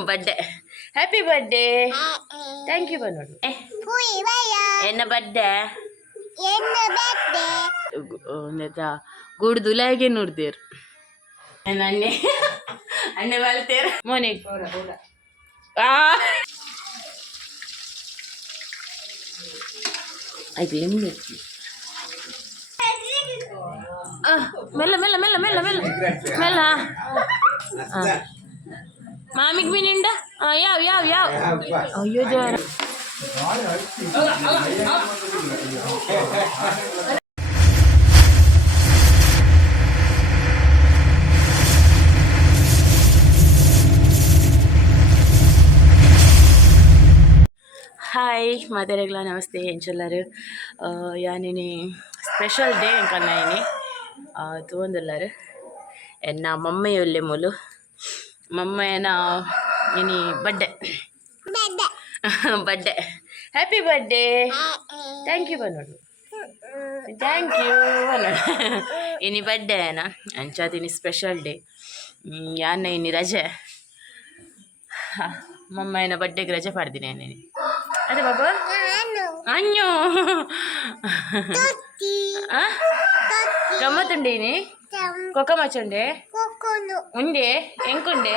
Birthday happy birthday thank you ಬಂದು ಎನ್ನ birthday ಗೂಡು ದುಲಾಗೆ ನೋಡ್ದೇರು ಅಣ್ಣೆ ಅಣ್ಣೆ ಬಲ್ತೇರ ಮೋನೆ ಆಯ್ತು ಏನು ಮೆಲ್ಲ ಮೆಲ್ಲ ಮೆಲ್ಲ ಮೆಲ್ಲ ಮೆಲ್ಲ ಮೆಲ್ಲ ಮಾಮಿಗೆ ಮೀನಿಂಡ ಯಾವ ಯಾವ ಯಾವ ಅಯ್ಯೋ ದೇವರ ಹಾಯ್ ಮಾತಾಡಗ್ಲ ನಮಸ್ತೆ ಎಂಚೆಲ್ಲರು ಯಾನಿನಿ ಸ್ಪೆಷಲ್ ಡೇ ಎಂಕಲ್ಲಾಯಿನಿ ತೋಂದುಲ್ಲಾರು ಎನ್ನ ಮಮ್ಮಯ್ಯೊಲ್ಲೆ ಮೂಲು ಮಮ್ಮಯ್ಯನ ಇನಿ birthday birthday happy birthday thank you ಬಂದು ಥ್ಯಾಂಕ್ ಯು ಇನಿ ಬರ್ಡೇ ಏನ ಅಂಚಾದಿನಿ ಸ್ಪೆಷಲ್ ಡೇ ಯಾನ ಇನಿ ರಜೆ ಮಮ್ಮಯ್ಯನ ಬರ್ಡೇಗೆ ರಜೆ ಪಾಡ್ತೀನಿ ನೀನು ಅದೇ ಬಾಬಾ ಅಯ್ಯೋ ಗಮ್ಮತ್ತುಂಡೇನಿ ಕೊಕ್ಕ ಮಚ್ಚುಂಡೆ ಉಂಡೆ ಎಂಕುಂಡೆ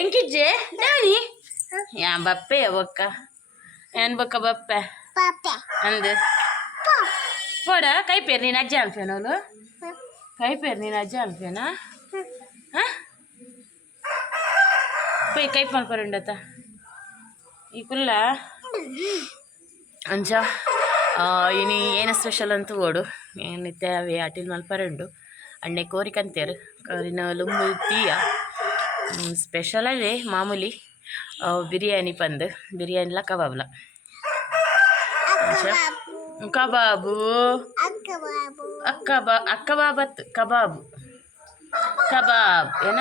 ಎಂಕಿಜ್ಜೆ ದಾನಿ ಯಾ ಬಪ್ಪೆ ಬೊಕ್ಕ ಏನ್ ಬೊಕ್ಕ ಬಪ್ಪೆ ಅಂದು ಪೋಡ ಕೈ ಪೇರು ನೀನು ಅಜ್ಜ ಅನ್ಫೇನೋಲು ಕೈ ಪೇರು ನೀನು ಅಜ್ಜ ಅನ್ಫೇನಾ ಪೈ ಕೈ ಮಾಡ್ಕೊರಂಡತ್ತ ಈ ಕುಲ್ಲ ಅಂಚ ಇನಿ ಏನ ಸ್ಪೆಷಲ್ ಅಂತ ಓಡು ಏನಿತ್ತೆ ಅವೆ ಅಟಿಲ್ ಮಲ್ಪರಂಡು ಅಣ್ಣೆ ಕೋರಿಕಂತೇರು ಕೋರಿನ ಲುಂಬು ತೀಯ ಸ್ಪೆಷಲ್ ಅವೇ ಮಾಮೂಲಿ ಬಿರಿಯಾನಿ ಪಂದು ಬಿರಿಯಾನಿಲ ಕಬಾಬ್ಲ ಅಂಚ ಕಬಾಬು ಅಕ್ಕ ಬಾಬತ್ ಕಬಾಬು ಕಬಾಬ್ ಏನ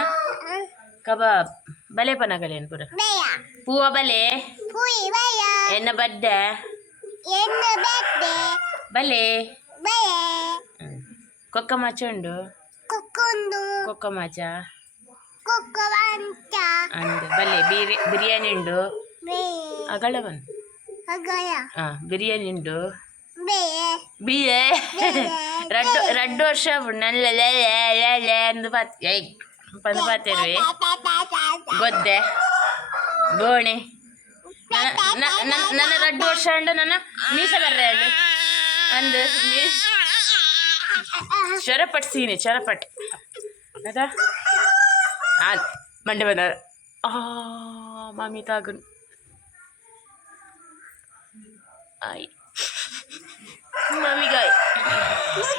ಕಬಾಬ್ ಬಲೆ ಪನಗಲೇನು ಪುರ ಪೂವ ಬಲೆ ಎನ್ನ ಬಡ್ಡೆ ಬಲೆ ಕೊಕ್ಕ ಮಾಚ ಉಂಡು ಕೊಕ್ಕ ಮಾಚ ಅಂದು ಬಲೆ ಬಿರಿಯಾನಿ ಉಂಡು ಅಗಳ ಬಂದು ಬಿರಿಯಾನಿ ಉಂಡು ಬಿಯೆ ರಡ್ಡು ವರ್ಷ ನಲ್ಲ ಅಂದು ಪಂದು ಪಾತೇರುವೆ ಗೊದ್ದೆ ಗೋಣೆ ನನ್ನ 2 ವರ್ಷ ಅಂಡು ನನ್ನ ಮೀಸ ಬರ್ರೆ ಅಂಡು ಅಂದು ಚೊರಪಟ್ ಸೀನೆ ಚೊರಪಟ್ ಆಯ್ತಾ ಮಂಡೆ ಬಂದ ಮಾಮಿ ತಾಗುನ್ ಆಯ್ ಮಾಮಿಗಾಯ್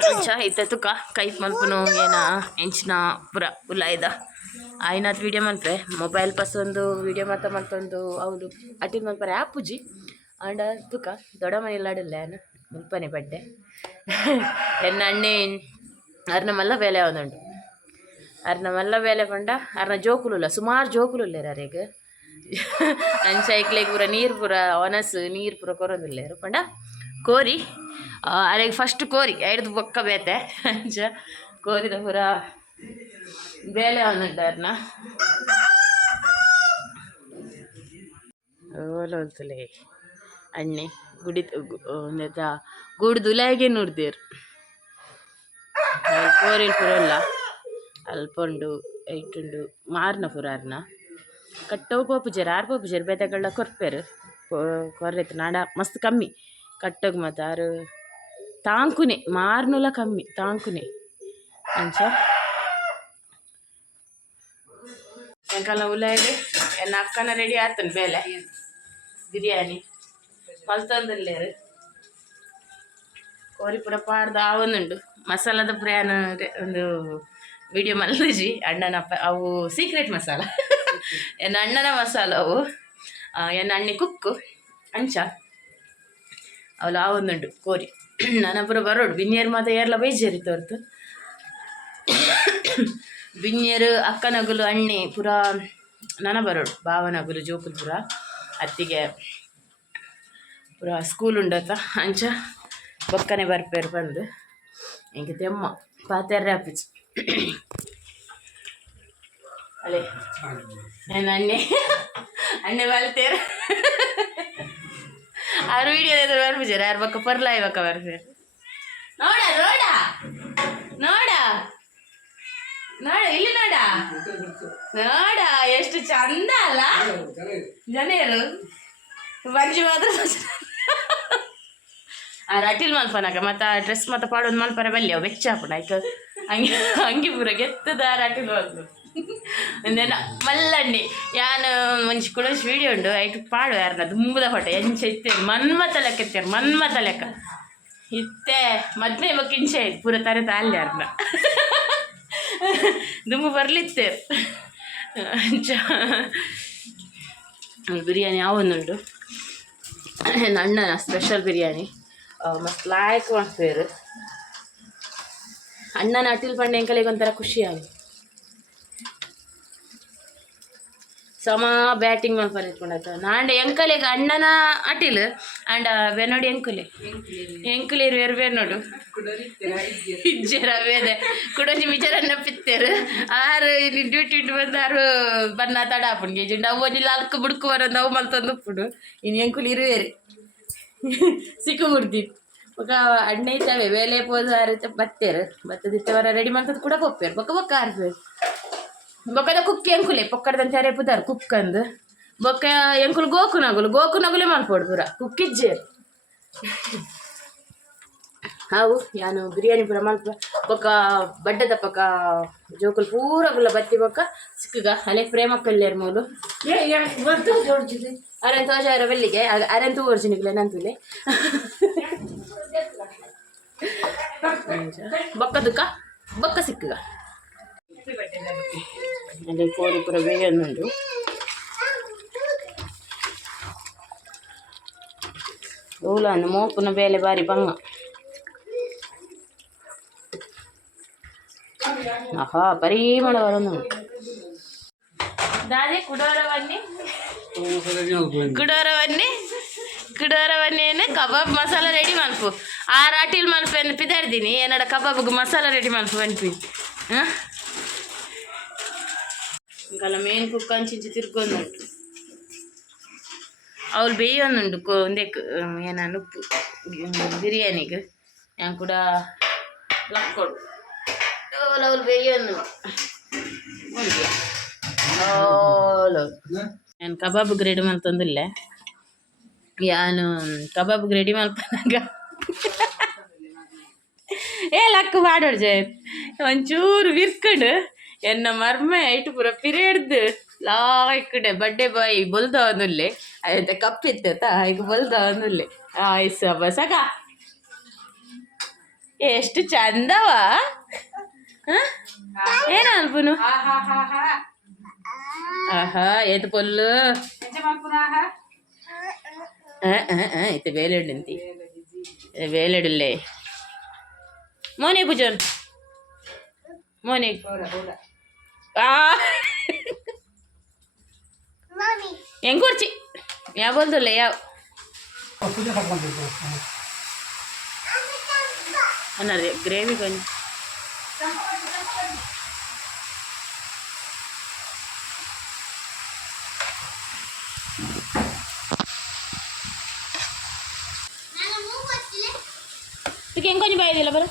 ಅಂಚ ಇತ್ತ ತುಕ ಕೈಪ್ ಮಲ್ಪುನು ಏನ ಎಂಚಿನ ಪುರ ಉಲಾಯ್ದ ಆಯ್ನಾತ್ ವೀಡಿಯೋ ಮಲ್ಪೆ ಮೊಬೈಲ್ ಪಸ್ ಒಂದು ವೀಡಿಯೋ ಮಲ್ತೊಂದು ಅವಳು ಅಟಿಲ್ ಮಲ್ಪರೆ ಆಪುಜಿ ಅಂಡ ತುಕ ದೊಡ್ಡ ಮನೆಯಲ್ಲಾಡಲ್ಲ ಏನು ಮುಲ್ಪನೆ ಬಡ್ಡೆ ಎನ್ನ ಅಣ್ಣೆ ಅರ್ನ ಮಲ್ಲ ಬೇಲೆ ಅವನುಂಡು ಅರ್ನ ಮಲ್ಲ ಬೇಲೆ ಪಂಡ ಅರ್ನ ಜೋಕುಲುಲ್ಲ ಸುಮಾರು ಜೋಕುಲುಲ್ಲೇರು ಅರೆಗೆ ಅಂಚ ಐಕ್ಲೆಗ್ ಪೂರ ನೀರು ಪೂರ ಒನಸು ನೀರು ಪೂರ ಕೊರೊಂದುಲ್ಲೇರು ಪಂಡ ಕೋರಿ ಅರೆಗೆ ಫಸ್ಟ್ ಕೋರಿ ಐಡ್ದು ಬೊಕ್ಕ ಬೇತೆ ಅಂಚ ಕೋರಿದ ಪೂರ ಬೇಲೆ ಅವನುಂಡು ಅರ್ನ ಓಲೋಲ್ತುಲೆ ಅಣ್ಣೆ ಗುಡಿ ಗೂಡು ದುಲಾಗೆ ನೋಡ್ದೇರು ಕೋರಿಲ್ ಪುರಲ್ಲ ಅಲ್ಪುಂಡು ಐಟುಂಡು ಮಾರ್ನ ಪುರ ಅರ್ನ ಕಟ್ಟವು ಪೋಪುಜರು 6 ಪೋಪುಜರು ಬೇತೆಗಳ ಕೊರ್ಪೇರು ಕೊರ್ರೆತ್ತು ನಾಡ ಮಸ್ತ್ ಕಮ್ಮಿ ಕಟ್ಟೋಗಿ ಮತ್ತು ಆರು ತಾಂಕುನೆ ಮಾರ್ನುಲ ಕಮ್ಮಿ ತಾಂಕುನೆ ಅಂಚ ಎಂಕಲ್ಲ ಉಲಾಯ್ದೆ ಎನ್ನ ಅಕ್ಕನ ರೆಡಿ ಆತನು ಬೇಲೆ ಬಿರಿಯಾನಿ ಮಲ್ತೊಂದುಲ್ಲೇರು ಕೋರಿ ಪುರ ಪಾಡ್ದ ಆವೊಂದುಂಡು ಮಸಾಲದ ಪ್ರಯಾಣ ಒಂದು ವಿಡಿಯೋ ಮಲ್ಪುಜಿ ಅಣ್ಣನಪ್ಪ ಅವು ಸೀಕ್ರೆಟ್ ಮಸಾಲ ಎನ್ನ ಅಣ್ಣನ ಮಸಾಲ ಅವು ಎನ್ನ ಅಣ್ಣೆ ಕುಕ್ಕು ಅಂಚ ಅವಳು ಆವೊಂದುಂಡು ಕೋರಿ ನನ್ನ ಪುರ ಬರೋಡು ಬಿನ್ಯರು ಮಾತ ಏರ್ಲ ಬೈಜೇರಿ ತೋರ್ತು ಬಿನ್ಯರು ಅಕ್ಕನಗುಲು ಅಣ್ಣೆ ಪುರ ನನ ಬರೋಡು ಭಾವನಗುಲು ಜೋಕುಲು ಪುರ ಅತ್ತಿಗೆ ಪುರ ಸ್ಕೂಲ್ ಉಂಡತ್ತ ಅಂಚ ಬೊಕ್ಕನೆ ಬರ್ಪೇರು ಬಂದು ಎಂಗೆ ತೆಮ್ಮ ಪಾತೆರ್ರೆ ಆಪಿಚ್ ಅಲ್ಲೇ ಏನು ಅಣ್ಣೆ ಅಣ್ಣೆ ಬಲ್ತೇರ ಅವ್ರ ವಿಡಿಯೋ ಬರ್ಬಿಜಾರ ಯಾರು ಬಕ್ಕ ಪರ್ಲ ಇವಾಗ ಬರ್ತೀರ ನೋಡ ನೋಡ ನೋಡ ನೋಡ ಇಲ್ಲಿ ನೋಡ ನೋಡ ಎಷ್ಟು ಚಂದ ಅಲ್ಲ ಜನೇರು ಬಂಜಿ ಮಾತ್ರ ಆ ರಟಿಲ್ ಮಲ್ಪನಾಗ ಮತ್ತು ಆ ಡ್ರೆಸ್ ಮತ್ತು ಪಾಡೋದು ಮಲ್ಪರ ಬಲ್ಲಿ ಅವು ಬೆಚ್ಚ ಹಾಪುಣ ಆಯ್ತು ಹಂಗೆ ಹಂಗೆ ಪೂರ ಗೆತ್ತದ ರಟಿಲ್ ಮಲ್ಪು ಒಂದೇನ ಮಲ್ಲಣ್ಣಿ ಯಾನು ಮಂಚಿ ಕೂಡ ವಿಡಿಯೋ ಉಂಡು ಐಟು ಪಾಡು ಯಾರನ್ನ ದುಂಬುದ ಹೊಟ್ಟೆ ಎಂಚ ಇತ್ತೇರು ಮನ್ಮತ ಲೆಕ್ಕ ಇತ್ತೇರು ಮನ್ಮತ ಲೆಕ್ಕ ಇತ್ತೆ ಮದ್ನೆ ಇವಾಗ ಇಂಚೆ ಆಯ್ತು ಪೂರ ತಾರೆ ತಾಲ್ಯ ಯಾರನ್ನ ದುಂಬು ಬರ್ಲಿತ್ತೇರು ಬಿರಿಯಾನಿ ಯಾವೊಂದುಂಡು ನನ್ನ ಅಣ್ಣನ ಸ್ಪೆಷಲ್ ಬಿರಿಯಾನಿ ಮಸ್ತ್ ಲಾಯಕ್ ಮಾಡ್ತೇರು ಅಣ್ಣನ ಅಟಿಲ್ ಪಂಡೆ ಎಂಕಲಿಗೆ ಒಂಥರ ಖುಷಿ ಆಗಿ ಸಮ ಬ್ಯಾಟಿಂಗ್ ಮಾಡ್ಕೊಂಡು ಇಟ್ಕೊಂಡಾಯ್ತು ನಾಂಡೆ ಎಂಕಲಿಗೆ ಅಣ್ಣನ ಅಟಿಲ್ ಅಂಡ ಬೆನೋಡಿ ಎಂಕುಲಿ ಬೇರೆ ನೋಡು ಇಜ್ಜರ ಬೇದೆ ಕುಡೋಜಿ ಮಿಚರನ್ನ ಪಿತ್ತೇರು ಆರು ಡ್ಯೂಟಿ ಇಟ್ಟು ಬಂದಾರು ಬನ್ನ ತಡ ಹಾಪುಣ್ಗೆ ಜುಂಡ ಅವನಿಲ್ಲ ಅಲ್ಕ ಬುಡ್ಕು ಬರೋದು ಅವು ಮಲ್ತಂದು ಉಪ್ಪುಡು ಇನ್ನು ಎಂಕುಲಿ ಇರುವೇರಿ ಸಿಕ್ಕು ಬಿಡ್ತೀವಿ ఒక ಅಣ್ಣ ಇದ್ದಾವೆ ಬೇಲೆ ಪೋದು ಆ ರೀತಿ ಬತ್ತೇರು ಬತ್ತದಿತ್ತವರ ರೆಡಿ ಮಾಡ್ತದ್ದು ಕೂಡ ಪೊಪ್ಪೇರು ಬೊಕ್ಕ ಬೊಕ್ಕ ಆರ್ಪೇರು ಬೊಕ್ಕದ ಕುಕ್ಕಿ ಎಂಕುಲೆ ಪೊಕ್ಕಡದಂತೆ ಅರೆ ಪುದಾರು ಕುಕ್ಕಂದು ಬೊಕ್ಕ ಎಂಕುಲು ಗೋಕುನಗುಲೆ ಮಲ್ಪೋಡು ಪೂರ ಕುಕ್ಕಿಜ್ಜೇರು ಹಾವು ಯಾನು ಬಿರಿಯಾನಿ ಪೂರ ಮಲ್ಪ ಬೊಕ್ಕ ಬಡ್ಡದ ಪಕ್ಕ ಜೋಕುಲು ಪೂರ ಗುಲ್ಲ ಬತ್ತಿ ಬೊಕ್ಕ ಸಿಕ್ಕಗ ಅಲೆ ಪ್ರೇಮ ಕಲ್ಲೇರು ಮೂಲು ಅರೆಂತ ತೋಜಾರ ಬೆಲ್ಲಿಗೆ ಅರೆಂತ ಓರ್ಜಿನಿಗ್ಲೆ ನಂತುಲೆ ಬೊಕ್ಕದಕ್ಕ ಬೊಕ್ಕ ಸಿಕ್ಕಗ ಅದೇ ಕೋಳಿ ಪೂರ ಬೇಯನ್ನುಂಡು ಊಲನ್ನು ಮೋಪುನ ಬೇಲೆ ಬಾರಿ ಬಂಗ ಆಹಾ ಪರಿಮಳ ಬರೋದು ದಾದೆ ಕುಡೋರವನ್ನೇನು ಕಬಾಬ್ ಮಸಾಲ ರೆಡಿ ಮಲ್ಪು ಆ ರಾಟಿಲ್ ಮಲ್ಪು ಏನು ಪಿದಾಡ್ದೀನಿ ಏನಡ ಕಬಾಬ್ಗೆ ಮಸಾಲ ರೆಡಿ ಮಲ್ಪು ಅನ್ಪಿ ಹಾಂ ಇಂಕಲ್ಲ ಮೇನ್ ಕುಕ್ಕ ಅಂಚಿಂಚು ತಿರ್ಗೊಂದುಂಟು ಅವ್ರು ಬೇಯೊಂದುಂಡು ಒಂದೇ ಏನಾನು ಉಪ್ಪು ಬಿರಿಯಾನಿಗೆ ഞാൻ ಕೂಡ ಲಕ್ಕೊಡು ಅವ್ರು ಬೇಯೊಂದು ನಾನು ಕಬಾಬ್ಗೆ ರೆಡಿ ಮಾಡ್ತಂದಿಲ್ಲ ಯಾನು ಕಬಾಬ್ಗೆ ರೆಡಿ ಮಾಡ್ಕೊಂಡಾಗ ಲಕ್ಕ ಮಾಡೋಡು ಜಯ ಒಂಚೂರು ವಿರ್ಕಂಡು ಎನ್ನ ಮರ್ಮೆ ಐಟು ಪೂರ ಪಿರಿಯಡ್ದು ಲಾಯ್ಕಡೆ ಬಡ್ಡೆ ಬಾಯಿ ಬೊಲ್ದ ಒಂದುಲ್ಲೆ ಅದಂತ ಕಪ್ಪಿತ್ತ ಈಗ ಬೊಲ್ದ ಒಂದುಲ್ಲೆ ಆಯ್ಸ ಬಸಕ ಎಷ್ಟು ಚಂದವ ಏನ ಅನ್ಪುನು ಆಹಾ ಏತು ಪೊಲ್ಲು ಇತ್ತೆ ಬೇಲೆಡ್ಡಿ ಬೇಲೆಡುಲ್ಲೇ ಮೋನೆ ಪೂಜನ್ ಮೋನೆ ಹೆಂಗ್ ಕೊಡ್ಚಿ ಯಾವ ಬೋಲ್ದಲ್ಲ ಯಾವ ಅನ್ನೋದು ಗ್ರೇವಿ ಕೊಂಚ ಹೆಂಗೆ ಕೊಂಚ ಬಾಯಿದಿಲ್ಲ ಬರ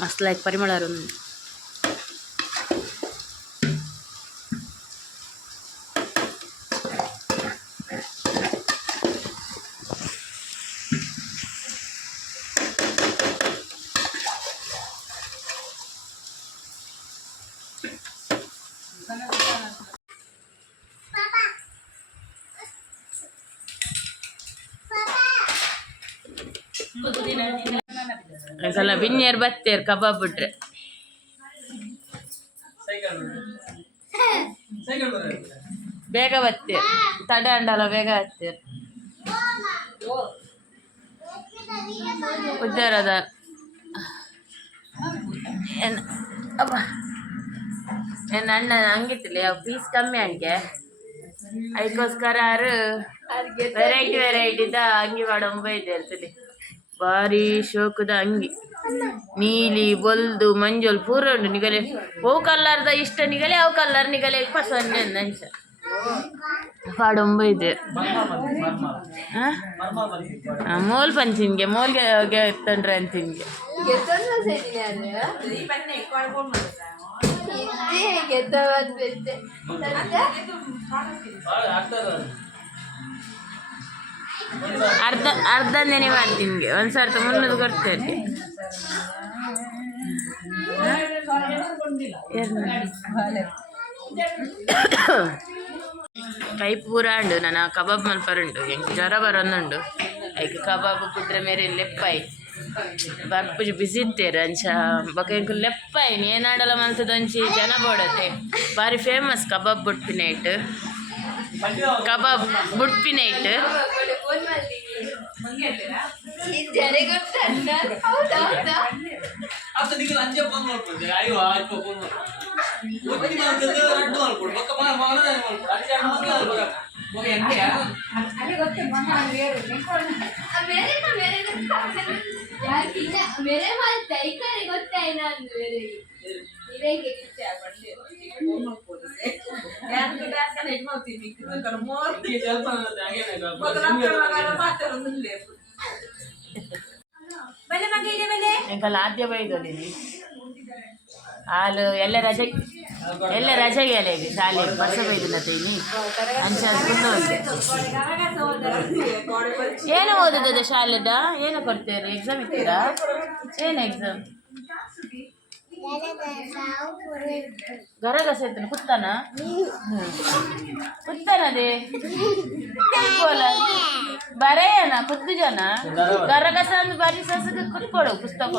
ಮಸ್ತ್ ಲೈಕ್ ಪರಿಮಳ ಒಂದ್ಸಲ ಬಿನ್ನಿಯರ್ ಬತ್ತೇರು ಕಬಾಬ್ ಬಿಟ್ರೆ ಬೇಗ ಬತ್ತೇರು ತಡ ಅಂಡಲ್ಲ ಬೇಗ ಹತ್ತೇರು ಉದ್ದಾರದ ಅಪ್ಪ ನನ್ನ ಅಣ್ಣ ಹಂಗಿಟ್ಟಿಲ್ಲ ಯಾವ ಪೀಸ್ ಕಮ್ಮಿ ಹಂಗೆ ಅದಕ್ಕೋಸ್ಕರ ವೆರೈಟಿದ ಅಂಗಿ ಮಾಡೊಂಬ ಇದೆ ಇರ್ತದೆ. ಭಾರಿ ಶೋಕದ ಅಂಗಿ, ನೀಲಿ ಬೊಲ್ದು ಮಂಜೋಲ್ ಪೂರ ಉಂಡು ನಿಗಲೆ. ಓ ಕಲ್ಲರ್ದ ಇಷ್ಟ ನಿಗಲೆ, ಅವು ಕಲ್ಲರ್ ನಿಗಲೆ ಪಸಂದ್ ಅಂಚ ಪಾಡೊಂಬ ಇದೆ. ಮೋಲ್ ಪಂಚಿನ್ಗೆ ಮೋಲ್ಗೆ ಎತ್ತಂಡ್ರೆ ಅಂತಿನ್ಗೆ ಅರ್ಧಂದೇನೆ ಮಾಡ್ತೀನ್ಗೆ ಒಂದ್ಸರ್ತ ಮುನ್ನದು ಕೊಡ್ತೇನೆ. ಕೈ ಪೂರ ಉಂಡು ನಾನು ಕಬಾಬ್ ಮಲ್ಪರುಂಡು ಎಂಕ್ ಜ್ವರ ಬರೋಂದುಂಡು. ಐಕ್ ಕಬಾಬ್ ಪುಟ್ರೆ ಮೇರೆ ಲೆಪ್ಪಾಯಿ ಬರ್ಪುಜಿ ಬಿಸಿ ಇತ್ತೇರು ಅಂಚ ಬೊಕ ಎಂಕ್ ಲೆಪ್ಪಾಯಿ ಏನಾಡಲ ಮಲ್ತದ ಅಂಚಿ ಜನ ಬೋಡತೆ. ಬಾರಿ ಫೇಮಸ್ ಕಬಾಬ್ ಬುಡ್ಪಿ ನೈಟ್, ಕಬಾಬ್ ಬುಡ್ಪಿ ನೈಟ್. ಎಂಕಲ್ಲ ಆದ್ಯ ಬೈದೊಲಿ ಹಾಲು ಎಲ್ಲ ರಜೆಗೆ ಅಲೆಗೆ ಶಾಲೆ ಬಸ ಬೈದಿಲ್ಲ ತೈನಿ ಅಂಚ ಏನು ಓದಿದೆ ಶಾಲೆದ ಏನು ಕೊಡ್ತೀರಿ? ಎಕ್ಸಾಮ್ ಇರ್ತೀರಾ? ಏನು ಎಕ್ಸಾಮ್? ಗರಗಸ ಇರ್ತಾನೆ ಕುತ್ತಾನ ಕುತ್ತಾನದೇ ಬರೆಯನ ಕುದ್ದು ಜನ ಗರಗಸ ಅಂದ್ ಬರೀ ಸಸಕ್ಕೆ ಕುತ್ಕೊಡು ಪುಸ್ತಕ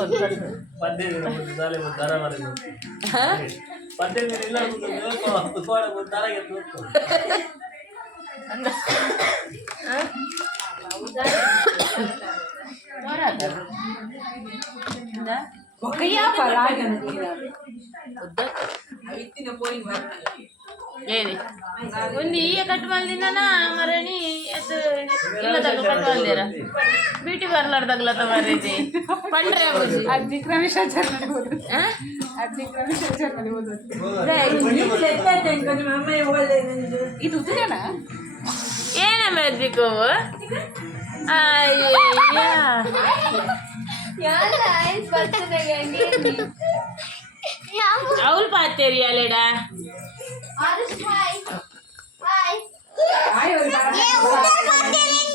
ಏನಿ ಒಂದು ಈಗ ಕಟ್ ಮಾಡ್ಲಿನ ಮರಣಿ ಅದು ಇಲ್ಲದಾಗ ಕಟ್ ಮಾಡ್ತೀರ ಬ್ಯೂಟಿ ಪಾರ್ಲರ್ದಾಗಲ ತಮಾರಿದೆ ಪಂಡ್ರೆ ಇದು ಏನ ಬೇಕು అవును పాతేరియాలేడా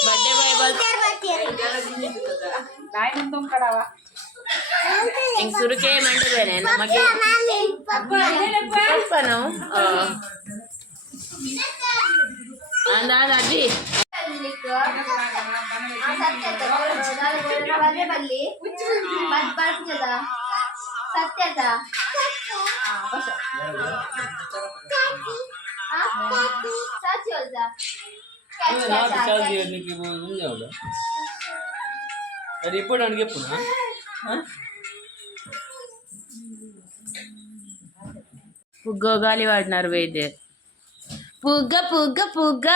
బర్త్డే బాయ్ ఇంక సురుకే మంటదేనే నಮಗೆ అప్పను అందాದ అడ్ಡಿ ಸತ್ಯದ ఇప్పుడు అడిగే పుగ్గ గాలి వాడినారు వైద్య పుగ్గ పుగ్గ పుగ్గ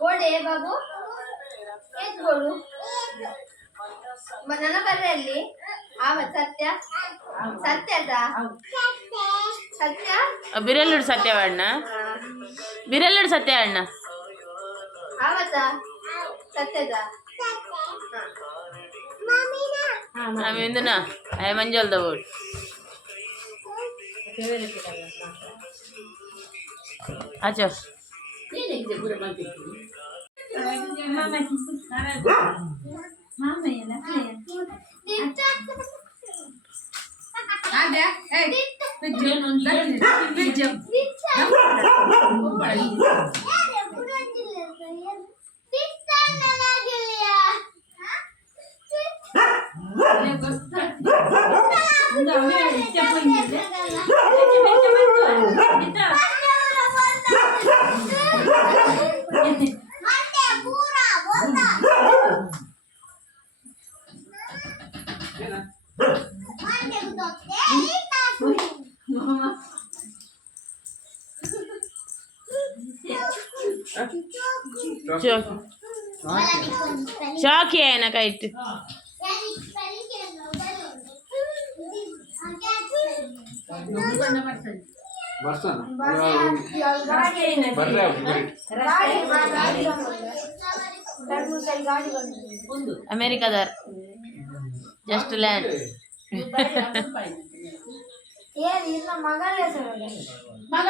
ಗೋಡೆ ಬಾಬು ಏತ್ ಗೋಡು ನನ್ನ ಬರ್ರಲ್ಲಿ ಆವತ್ ಸತ್ಯ ಸತ್ಯದ ಸತ್ಯ ಬಿರಲ್ಲುಡು ಸತ್ಯ ಅಣ್ಣ ಬಿರಲ್ಲುಡು ಸತ್ಯ ಅಣ್ಣ ಆವತ್ತ ಸತ್ಯದ ಆಮೇಂದುನಾ ಅಯ್ಯ ಮಂಜಲ್ದ ಬೋರ್ಡ್ ಆಚೋ चौकी आहे ना काही अमेरिकादार जस्ट लँड मग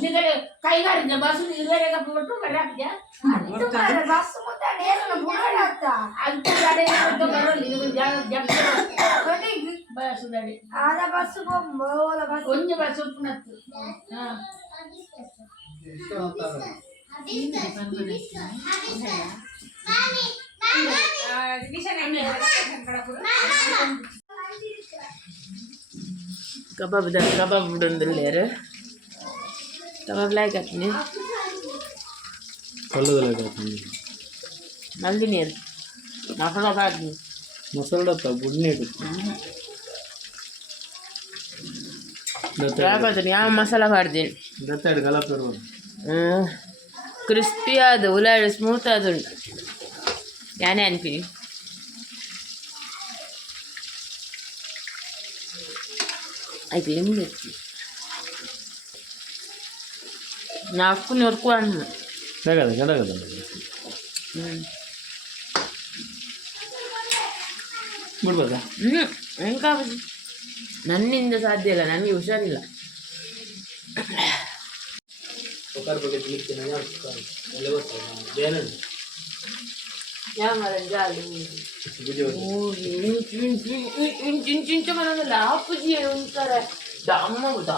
निघाले काही गाडी बसून निघाले का फोटो काढा बस कबाब उडून कबाब लायकात नी मल्दी ನೀರು ಮಸಾಲ ಹಾಕಿ ಮಸಾಲ ಬುಡ್ನೆ ಯಾಕಂದ್ರೆ ಯಾವ ಮಸಾಲ ಮಾಡ್ತೀನಿ ದತ್ತಾಡ್ ಗಲಪ್ ಕ್ರಿಸ್ಪಿ ಅದು ಉಳ್ಳಾಗಡ್ಡಿ ಸ್ಮೂತ್ ಅದು ಉಂಟು ಯಾನೇ ಅನ್ಪಿನಿ ಆಯ್ತು ನಿಮ್ದು ನಾಲ್ಕು ನೋಡ್ಕೊ ಅನ್ನು ಗಡಗದ ಬಿಡ್ಬೋದಾ ಹೆಂಗಾಗ್ಬೋದು ನನ್ನಿಂದ ಸಾಧ್ಯ ಇಲ್ಲ ನನಗೆ ಹುಷಾರಿಲ್ಲ ಯಾವ ಮರ ಇಂಚು ಮರಲ್ಲ ಅಪ್ಪುಜಿ ಒಂಥರ ದಮ್ಮ ಬಂದ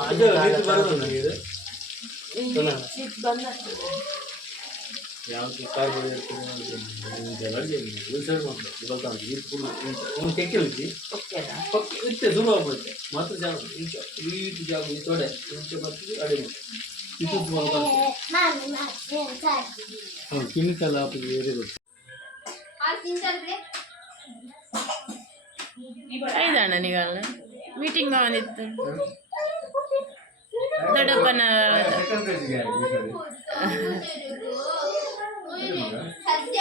ಐದಣ್ಣ ನೀವಲ್ಲ ಮೀಟಿಂಗ್ ಬಂದಿತ್ತು ದೊಡ್ಡಪ್ಪನ ಸತ್ಯ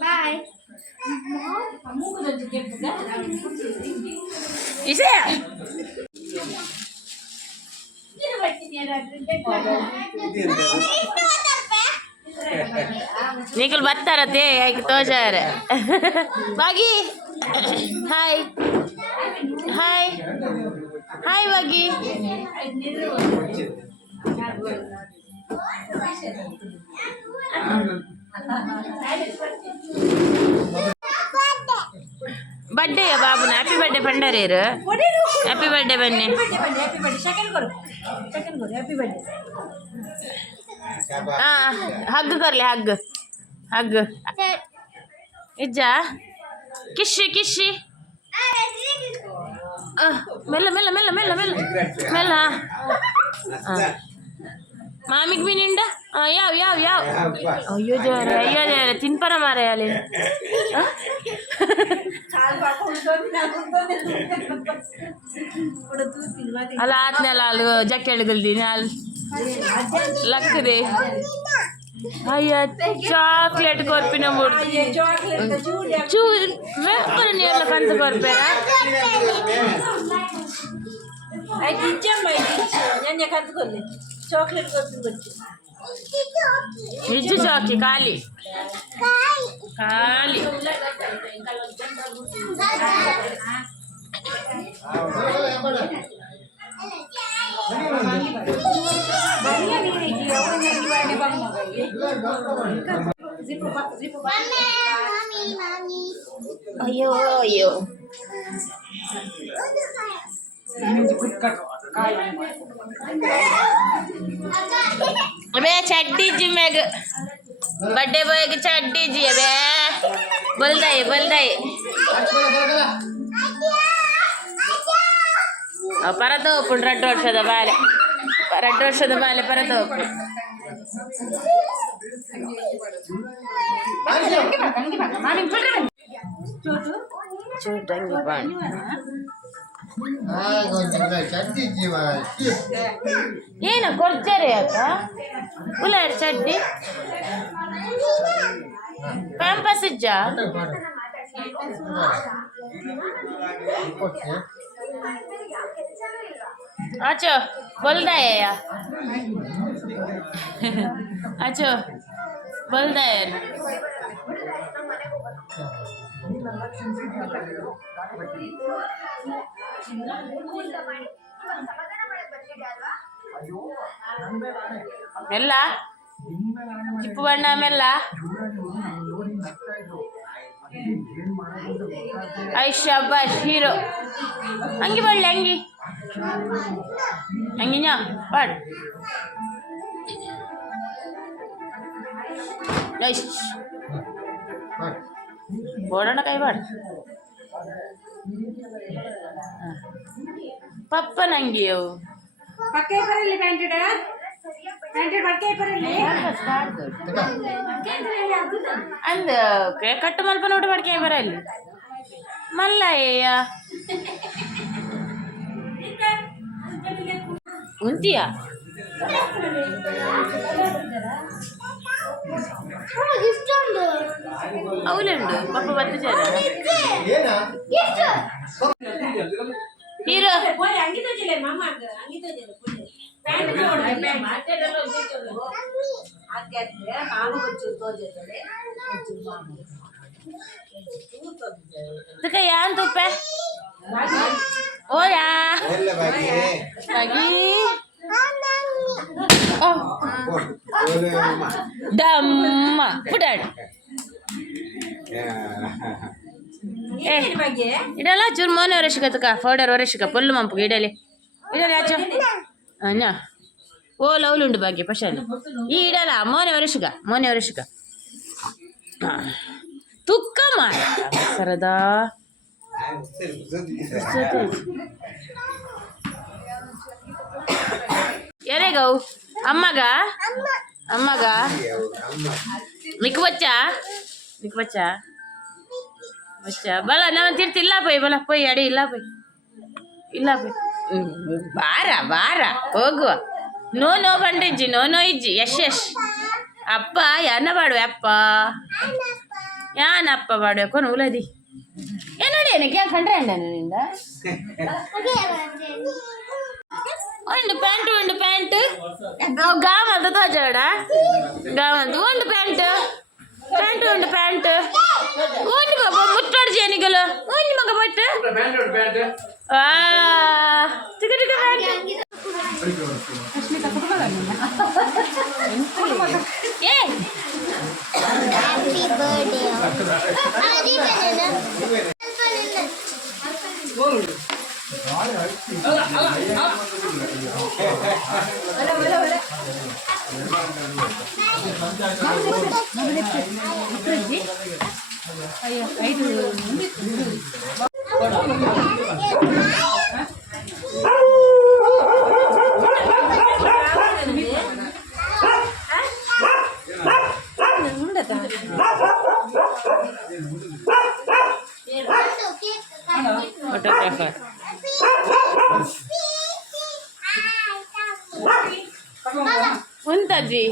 ಬಾಯ್ ಇಸೆ ನಿಖಿಲ್ ಬರ್ತಾರತ್ತೆ ಯಾಕೆ ತೋಜಾರ ಬಾಗಿ ಹಾಯ್ ಹಾಯ್ ಹಾಯ್ ಬಾಗಿ ಬರ್ಡೇ ಬಾಬುನ ಹ್ಯಾಪಿ ಬರ್ಡೇ ಪಂಡರೇರು ಹ್ಯಾಪಿ ಬರ್ಡೇ ಬನ್ನಿ ಹಾಂ ಹಗ್ ಕರ್ಲಿ ಹಗ್ ಹಗ್ ಇಜ್ಜ ಕಿಶಿ ಕಿಶಿ ಮೆಲ್ಲ ಮೆಲ್ಲ ಮೆಲ್ಲ ಮೆಲ್ಲ ಮೆಲ್ಲ ಮೆಲ್ಲ ಮಾಮಿಗೆ ಬಿ ನಿಂಡ ಯಾವ ಯಾವ ಯಾವ ಅಯ್ಯೋ ದೇವರ ತಿನ್ಪರ ಮಾರ ಅಲ್ಲಿ ಅಲ್ಲ ಆದ್ಮೇಲೆ ಅಲ್ಲಿ ಜಕ್ಕೆ ಎಳ್ಗಲ್ದೀನಿ ಅಲ್ಲಿ ಲಕ್ಕದೆ ಅಯ್ಯ ಚಾಕ್ಲೇಟ್ ಕೊರ್ಪಿನ ಚೂ ವೇಪರನಿ ಎಲ್ಲ ಕಂತು ಕೊರ್ಪೇರ చాక్లెట్ కొట్టుకొచ్చు నిజ చాకి ఖాళీ ఖాళీ అయ్యో అయ్యో अबे चड्डी जी मैग बर्थडे बॉय की चड्डी जी अबे बोल दे ಪರತೋಪು 2 ವರ್ಷದ ಬಾಲೆ 2 ವರ್ಷದ ಬಾಲೆ ಪರತೋಪು ಚೂಟಂಗಿ ಬಾಣಿ ಏನ ಕೊಡ್ತಾರೆ ಅಕ್ಕ ಉಲಾಡ್ ಚಡ್ಡಿ ಪ್ಯಾಂಪಸ್ ಇಜ್ಜ ಆಚೋ ಬಲ್ದಾಯ ಆಚೋ ಬಲ್ದಾಯ ಮೆಲ್ಲ ಚಿಪ್ಪು ಬಣ್ಣ ಮೆಲ್ಲ ಐಶಾ ಬಶ್ ಹೀರೋ ಅಂಗಿ ಬಳ್ಳಿ ಅಂಗಿ ಅಂಗಿನ ಪಾಡ್ ಬೋಡಣ ಕೈ ಬಾಡ್ ಪಪ್ಪನಂಗಿ ಅವು ಪಕ್ಕೆ ಬರಲಿ ಪ್ಯಾಂಟೆಡ್ ಪಕ್ಕೆ ಬರಲಿ ಅಂದ ಕಟ್ಟು ಮಲ್ಪ ನೋಡು ಬಡ್ಕೆ ಬರಲಿ ಮಲ್ಲ ಏಯ ಉಂತಿಯಾ ಅವಳುಂಡು ಪಪ್ಪ ಬತ್ತು ಜನ ಹೀರೋ ಯಾನ್ ತುಪ್ಪೆ ಓಯಾ ದಮ್ಮ ಪುಟಾಡ್ ಇಡಲ್ಲ ಚೂರು ಮೋನೆ ವರಶಿಕ ತುಕ ಪೌಡರ್ ವರಶಿಕ ಪೊಲ್ಲು ಮಂಪು ಇಡಲಿ ಇಡಲಿ ಆಚು ಅಣ್ಣ ಓ ಲವ್ಲುಂಡು ಭಾಗ್ಯ ಪಶಾಲಿ ಈ ಇಡಲ್ಲ ಮೋನೆ ವರಶಿಕ ತುಕ್ಕ ಮಾಡ ಸರದಾ ಯಾರೇಗವು ಅಮ್ಮಗ మీకు వచ్చా వచ్చా బల నేను తిరిగి ఇలా పోయి బల పోయి ಅಡಿ ಇಲ್ಲ పోయి ಬಾರ ಹೋಗುವ ನೋ ಬಂಡಿಜ್ಜಿ ನೋ ಇಜ್ಜಿ ಯಶ್ ಅಪ್ಪ ಯಾನ ಬಾಡುವೆ ಅಪ್ಪ ಯಾನಪ್ಪ ಬಾಡುವೆ ಕೊನು ಉಲದಿ ಏನಡಿ ಏನಕ್ಕೆ ಕಂಡ್ರೆ ನಿಂದ ಒಂದು ಪ್ಯಾಂಟ್ ಗಾಮಂತ ತೋಜಾಡ ಗಾಮಂತ ಒಂದು ಪ್ಯಾಂಟ್ ಒಂದು ಬಾಬಾ ಮುಟ್ಟಾಡು ಜೇನಿಗಲು ಒಂದು ಮಗ ಬಟ್ಟು ಟಿಕ ಪ್ಯಾಂಟ್ ಏ ಫೋಟೋಗ್ರಾಫರ್ ఉంటది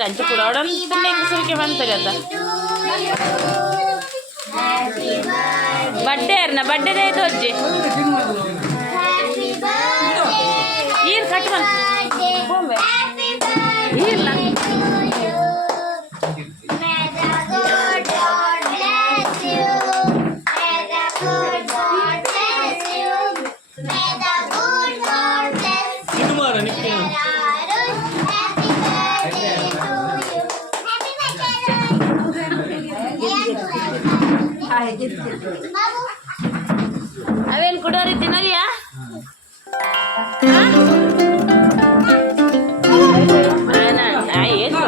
ರಂಚು ಕೂಡ ಹೆಂಗಸರಿಗೆ ಬಂತ కదా ಬಡ್ಡೆ ಯಾರನ್ನ ಬಡ್ಡೆದೇ ಇದು ಅಜ್ಜಿ ಈರ್ ಕಟ್ ಬಂದು ಈರ್ಲ ಅವೇನು ಕುಡೋರಿ ತಿನ್ನಲಿಯಾ ಏನು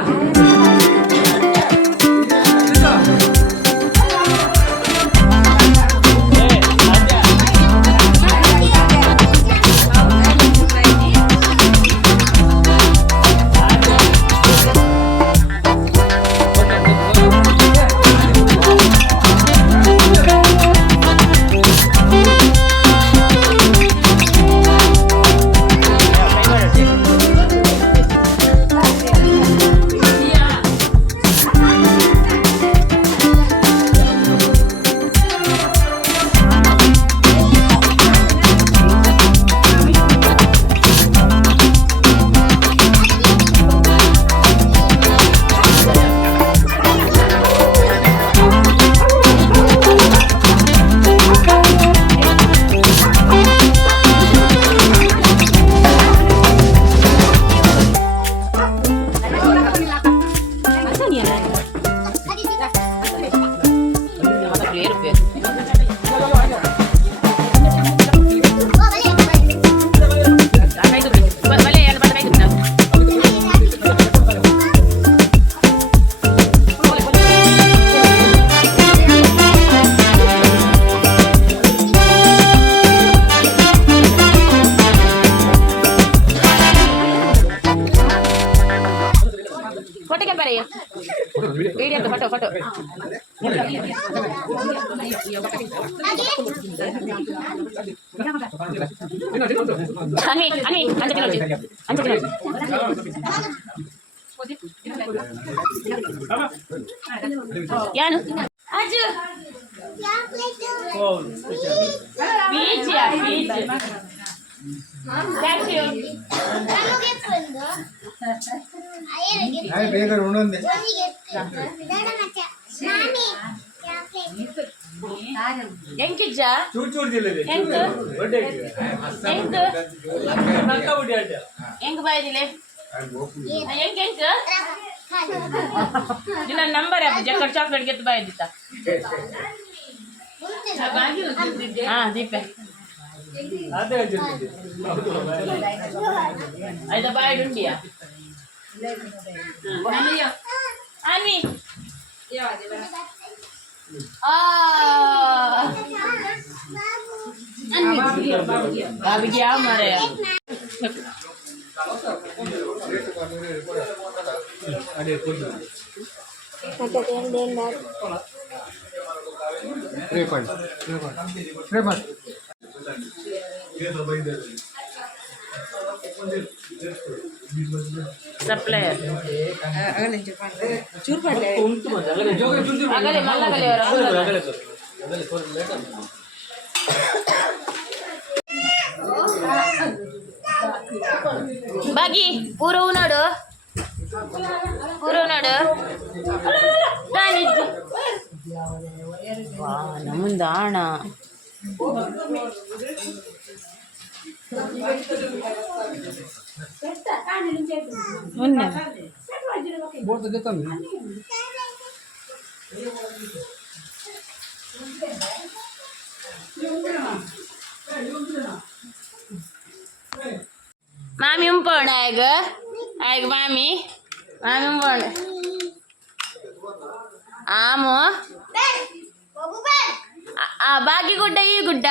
फोटो क्या रही है वीडियो तो फोटो फोटो अन्वी अन्वी अंत किलो यानु आज बीच या बीच थैंक यू ಬೇಗ ಉಣ್ಣೊಂದೆ ಎಂಕಿಜ್ಜ ಚೂಚೂರು ಜಿಲ್ಲೆ ಎಂಕ್ ಎಂಕ್ ಎಂಕ್ ಬಾಯ್ದಿಲೆ ಎಂಕ್ ಎಂಕ್ ನಿನ್ನ ನಂಬರ್ ಯಾವುದು ಜಕ್ಕರ್ ಚಾಕ್ಲೇಟ್ ಗೆದ್ದು ಬಾಯ್ದಿತ್ತ ಹಾ ದೀಪೆ ಐದ ಬಾಯ್ಡ್ ಉಂಡಿಯಾ Anwi. Babi क्या हमारे सप्लायर अगले मल्लगले बागी पूरा उनाडो नमुंद आण मामी उंपण आयग मामी उंपण आमो बागी गुड्ड ई गुड्ड